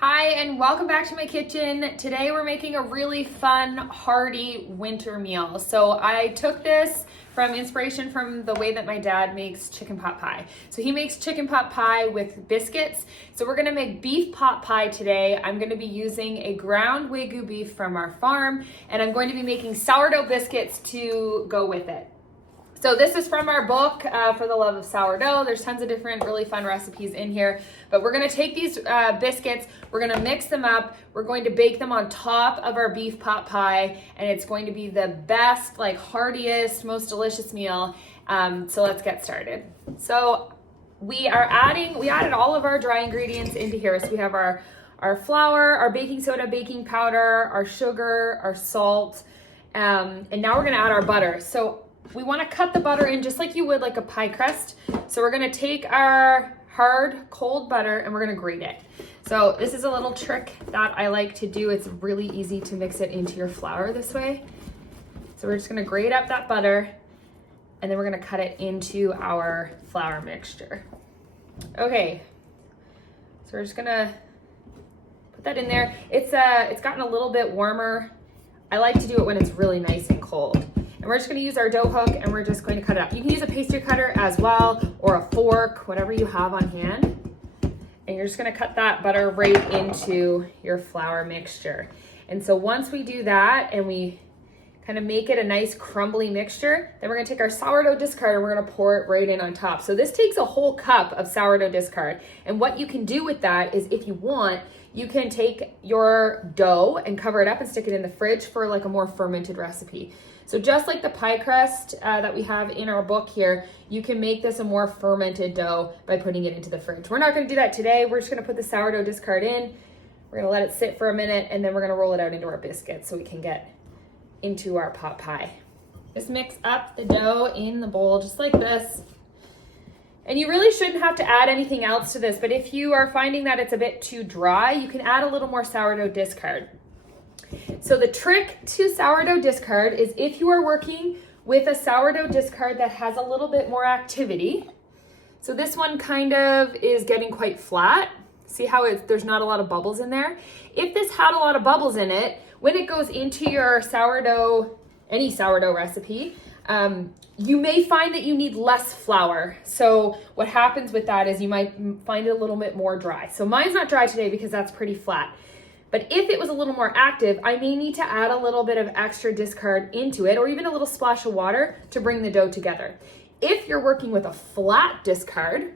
Hi, and welcome back to my kitchen. Today we're making a really fun, hearty winter meal. So I took this from inspiration from the way that my dad makes chicken pot pie. So he makes chicken pot pie with biscuits. So we're gonna make beef pot pie today. I'm gonna be using a ground Wagyu beef from our farm, and I'm going to be making sourdough biscuits to go with it. So this is from our book, For the Love of Sourdough. There's tons of different really fun recipes in here, but we're gonna take these biscuits, we're gonna mix them up, we're going to bake them on top of our beef pot pie, and it's going to be the best, like heartiest, most delicious meal. So let's get started. So we added all of our dry ingredients into here. So we have our flour, our baking soda, baking powder, our sugar, our salt, and now we're gonna add our butter. So we want to cut the butter in just like you would like a pie crust. So we're going to take our hard, cold butter and we're going to grate it. So this is a little trick that I like to do. It's really easy to mix it into your flour this way. So we're just going to grate up that butter and then we're going to cut it into our flour mixture. Okay, so we're just going to put that in there. It's gotten a little bit warmer. I like to do it when it's really nice and cold. And we're just gonna use our dough hook and we're just going to cut it up. You can use a pastry cutter as well, or a fork, whatever you have on hand. And you're just gonna cut that butter right into your flour mixture. And so once we do that and we kind of make it a nice crumbly mixture, then we're gonna take our sourdough discard and we're gonna pour it right in on top. So this takes a whole cup of sourdough discard. And what you can do with that is, if you want, you can take your dough and cover it up and stick it in the fridge for like a more fermented recipe. So just like the pie crust that we have in our book here, you can make this a more fermented dough by putting it into the fridge. We're not gonna do that today. We're just gonna put the sourdough discard in. We're gonna let it sit for a minute and then we're gonna roll it out into our biscuits so we can get into our pot pie. Just mix up the dough in the bowl just like this. And you really shouldn't have to add anything else to this, but if you are finding that it's a bit too dry, you can add a little more sourdough discard. So the trick to sourdough discard is, if you are working with a sourdough discard that has a little bit more activity. So this one kind of is getting quite flat. See how there's not a lot of bubbles in there? If this had a lot of bubbles in it, when it goes into your sourdough, any sourdough recipe, you may find that you need less flour. So what happens with that is you might find it a little bit more dry. So mine's not dry today because that's pretty flat. But if it was a little more active, I may need to add a little bit of extra discard into it, or even a little splash of water to bring the dough together. If you're working with a flat discard,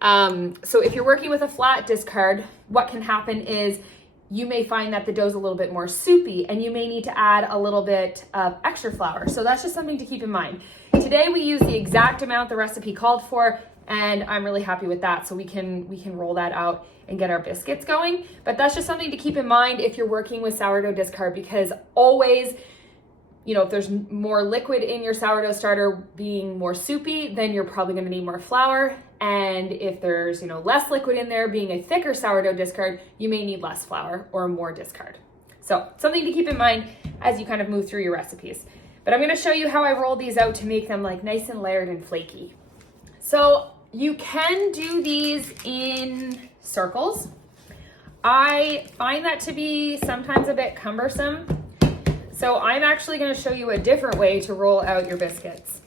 so if you're working with a flat discard, what can happen is you may find that the dough's a little bit more soupy and you may need to add a little bit of extra flour. So that's just something to keep in mind. Today we use the exact amount the recipe called for, and I'm really happy with that. So we can roll that out and get our biscuits going. But that's just something to keep in mind if you're working with sourdough discard, because always, if there's more liquid in your sourdough starter being more soupy, then you're probably gonna need more flour. And if there's, less liquid in there being a thicker sourdough discard, you may need less flour or more discard. So something to keep in mind as you kind of move through your recipes. But I'm gonna show you how I roll these out to make them like nice and layered and flaky. So you can do these in circles. I find that to be sometimes a bit cumbersome. So I'm actually going to show you a different way to roll out your biscuits.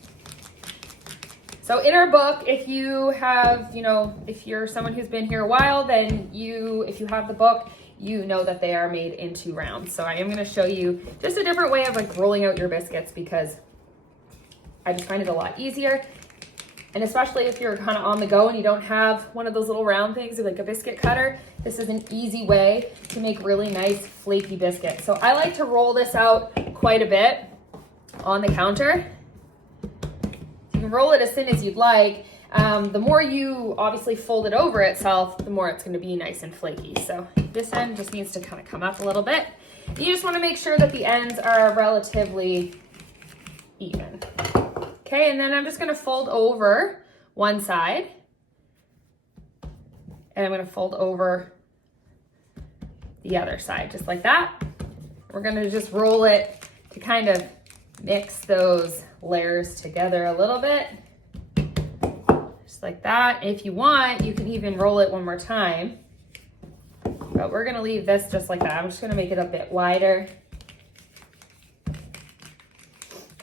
So in our book, if you have, if you're someone who's been here a while, then if you have the book, you know that they are made into rounds. So I am going to show you just a different way of like rolling out your biscuits, because I just find it a lot easier. And especially if you're kind of on the go and you don't have one of those little round things like a biscuit cutter, this is an easy way to make really nice flaky biscuits. So I like to roll this out quite a bit on the counter. You can roll it as thin as you'd like. The more you obviously fold it over itself, the more it's going to be nice and flaky. So this end just needs to kind of come up a little bit. You just want to make sure that the ends are relatively even. Okay, and then I'm just gonna fold over one side, and I'm gonna fold over the other side, just like that. We're gonna just roll it to kind of mix those layers together a little bit, just like that. If you want, you can even roll it one more time But we're gonna leave this just like that. I'm just gonna make it a bit wider.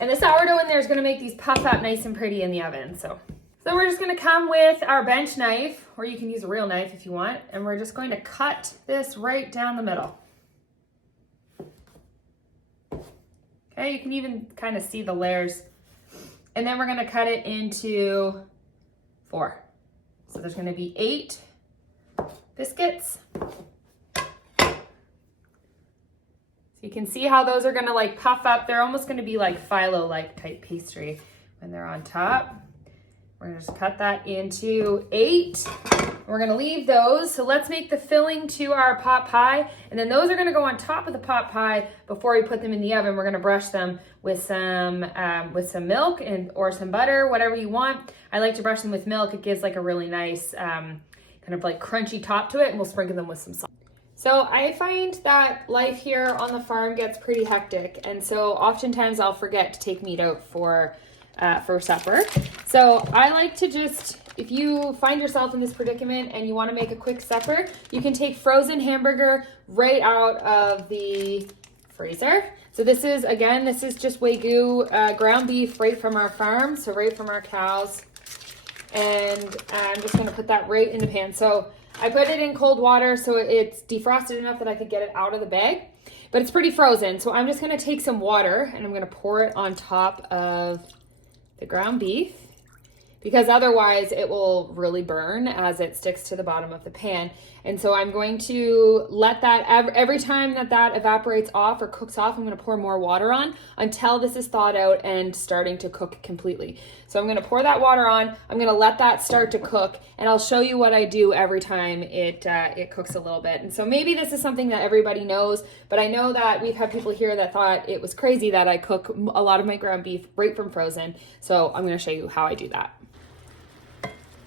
And the sourdough in there is gonna make these puff up nice and pretty in the oven. So we're just gonna come with our bench knife, or you can use a real knife if you want, and we're just going to cut this right down the middle. Okay, you can even kind of see the layers. And then we're gonna cut it into 4. So there's gonna be 8 biscuits. So you can see how those are gonna like puff up. They're almost gonna be like phyllo-like type pastry when they're on top. We're gonna just cut that into 8. We're gonna leave those. So let's make the filling to our pot pie. And then those are gonna go on top of the pot pie before we put them in the oven. We're gonna brush them with some milk or some butter, whatever you want. I like to brush them with milk. It gives like a really nice kind of like crunchy top to it, and we'll sprinkle them with some salt. So I find that life here on the farm gets pretty hectic. And so oftentimes I'll forget to take meat out for supper. So I like to just, if you find yourself in this predicament and you want to make a quick supper, you can take frozen hamburger right out of the freezer. So this is just Wagyu ground beef right from our farm, so right from our cows. And I'm just going to put that right in the pan. So I put it in cold water so it's defrosted enough that I could get it out of the bag, but it's pretty frozen. So I'm just going to take some water and I'm going to pour it on top of the ground beef, because otherwise it will really burn as it sticks to the bottom of the pan. And so I'm going to let that, every time that evaporates off or cooks off, I'm going to pour more water on until this is thawed out and starting to cook completely. So I'm going to pour that water on, I'm going to let that start to cook, and I'll show you what I do every time it cooks a little bit. And so maybe this is something that everybody knows, but I know that we've had people here that thought it was crazy that I cook a lot of my ground beef right from frozen. So I'm going to show you how I do that.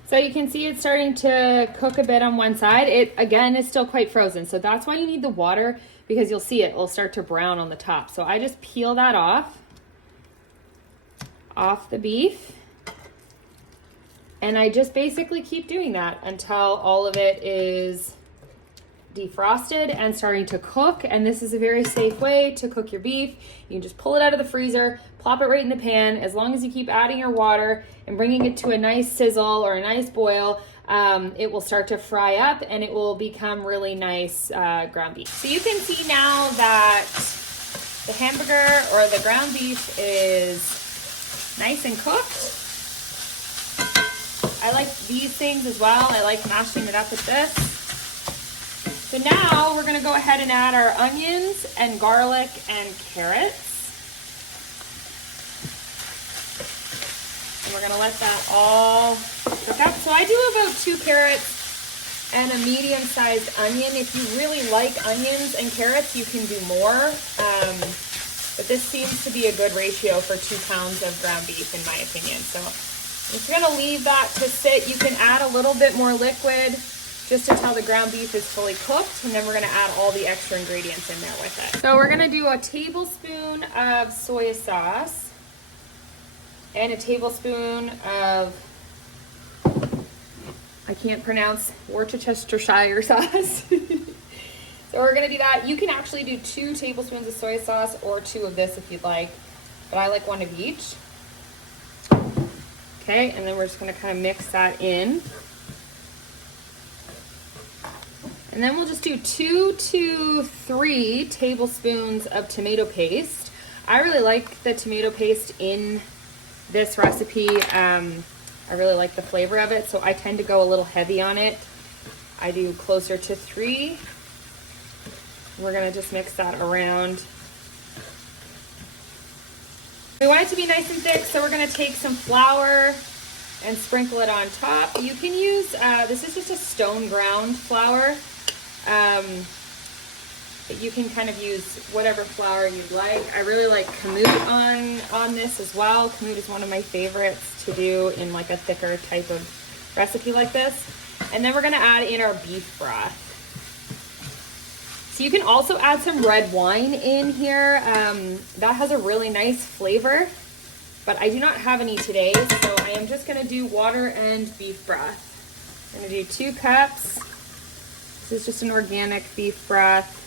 So you can see it's starting to cook a bit on one side. It, again, is still quite frozen. So that's why you need the water, because you'll see it'll start to brown on the top. So I just peel that off the beef. And I just basically keep doing that until all of it is defrosted and starting to cook. And this is a very safe way to cook your beef. You can just pull it out of the freezer, plop it right in the pan. As long as you keep adding your water and bringing it to a nice sizzle or a nice boil, it will start to fry up and it will become really nice ground beef. So you can see now that the hamburger or the ground beef is nice and cooked. I like these things as well. I like mashing it up with this. So now we're gonna go ahead and add our onions and garlic and carrots. And we're gonna let that all cook up. So I do about 2 carrots and a medium-sized onion. If you really like onions and carrots, you can do more. But this seems to be a good ratio for 2 pounds of ground beef, in my opinion. So I'm just gonna leave that to sit. You can add a little bit more liquid just until the ground beef is fully cooked, and then we're gonna add all the extra ingredients in there with it. So we're gonna do a tablespoon of soy sauce and a tablespoon of, I can't pronounce, Worcestershire sauce. So we're gonna do that. You can actually do 2 tablespoons of soy sauce or 2 of this if you'd like, but I like 1 of each. Okay, and then we're just gonna kind of mix that in. And then we'll just do 2 to 3 tablespoons of tomato paste. I really like the tomato paste in this recipe. I really like the flavor of it, so I tend to go a little heavy on it. I do closer to 3. We're gonna just mix that around. We want it to be nice and thick, so we're gonna take some flour and sprinkle it on top. You can use, this is just a stone ground flour. But you can kind of use whatever flour you'd like. I really like kamut on this as well. Kamut is one of my favorites to do in like a thicker type of recipe like this. And then we're gonna add in our beef broth. So you can also add some red wine in here. That has a really nice flavor, but I do not have any today, so I am just gonna do water and beef broth. I'm gonna do 2 cups. This is just an organic beef broth.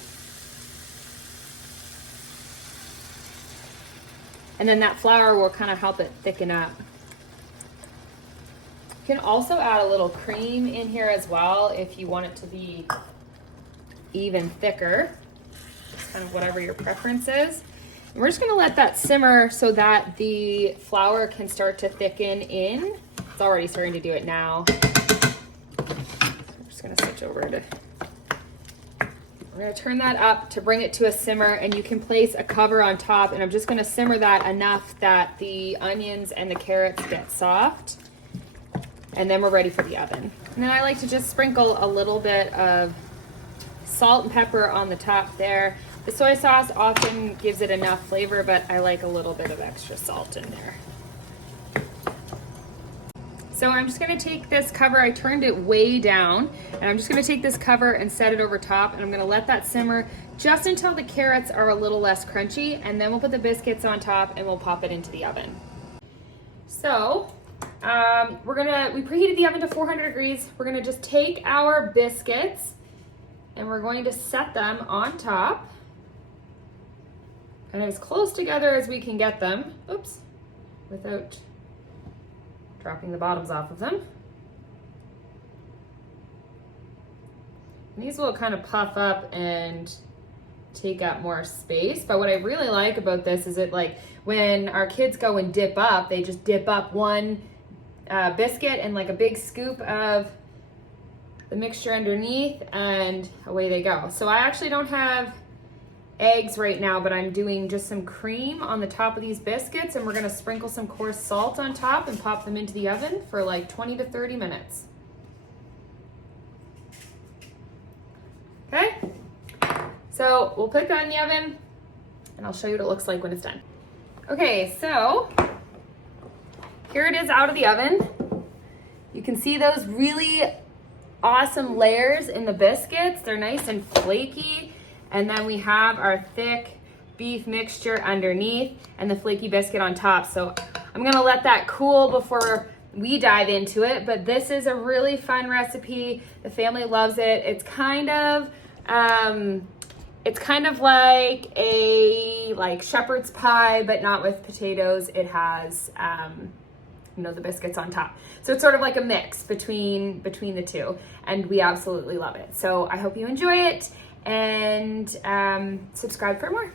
And then that flour will kind of help it thicken up. You can also add a little cream in here as well if you want it to be even thicker. It's kind of whatever your preference is. And we're just gonna let that simmer so that the flour can start to thicken in. It's already starting to do it now. I'm just gonna switch over to, we're gonna turn that up to bring it to a simmer, and you can place a cover on top, and I'm just gonna simmer that enough that the onions and the carrots get soft. And then we're ready for the oven. And then I like to just sprinkle a little bit of salt and pepper on the top there. The soy sauce often gives it enough flavor, but I like a little bit of extra salt in there. So I'm just gonna take this cover, I turned it way down, and I'm just gonna take this cover and set it over top, and I'm gonna let that simmer just until the carrots are a little less crunchy, and then we'll put the biscuits on top and we'll pop it into the oven. So, we preheated the oven to 400 degrees. We're gonna just take our biscuits and we're going to set them on top and as close together as we can get them, oops, without dropping the bottoms off of them. And these will kind of puff up and take up more space, but what I really like about this is it, like, when our kids go and dip up, they just dip up one biscuit and like a big scoop of the mixture underneath, and away they go. So I actually don't have eggs right now, but I'm doing just some cream on the top of these biscuits, and we're gonna sprinkle some coarse salt on top and pop them into the oven for like 20 to 30 minutes. Okay, so we'll put that in the oven and I'll show you what it looks like when it's done. Okay, so here it is out of the oven. You can see those really awesome layers in the biscuits. They're nice and flaky. And then we have our thick beef mixture underneath and the flaky biscuit on top. So I'm gonna let that cool before we dive into it, but this is a really fun recipe. The family loves it. It's kind of like a shepherd's pie, but not with potatoes. It has the biscuits on top. So it's sort of like a mix between the two, and we absolutely love it. So I hope you enjoy it, and subscribe for more.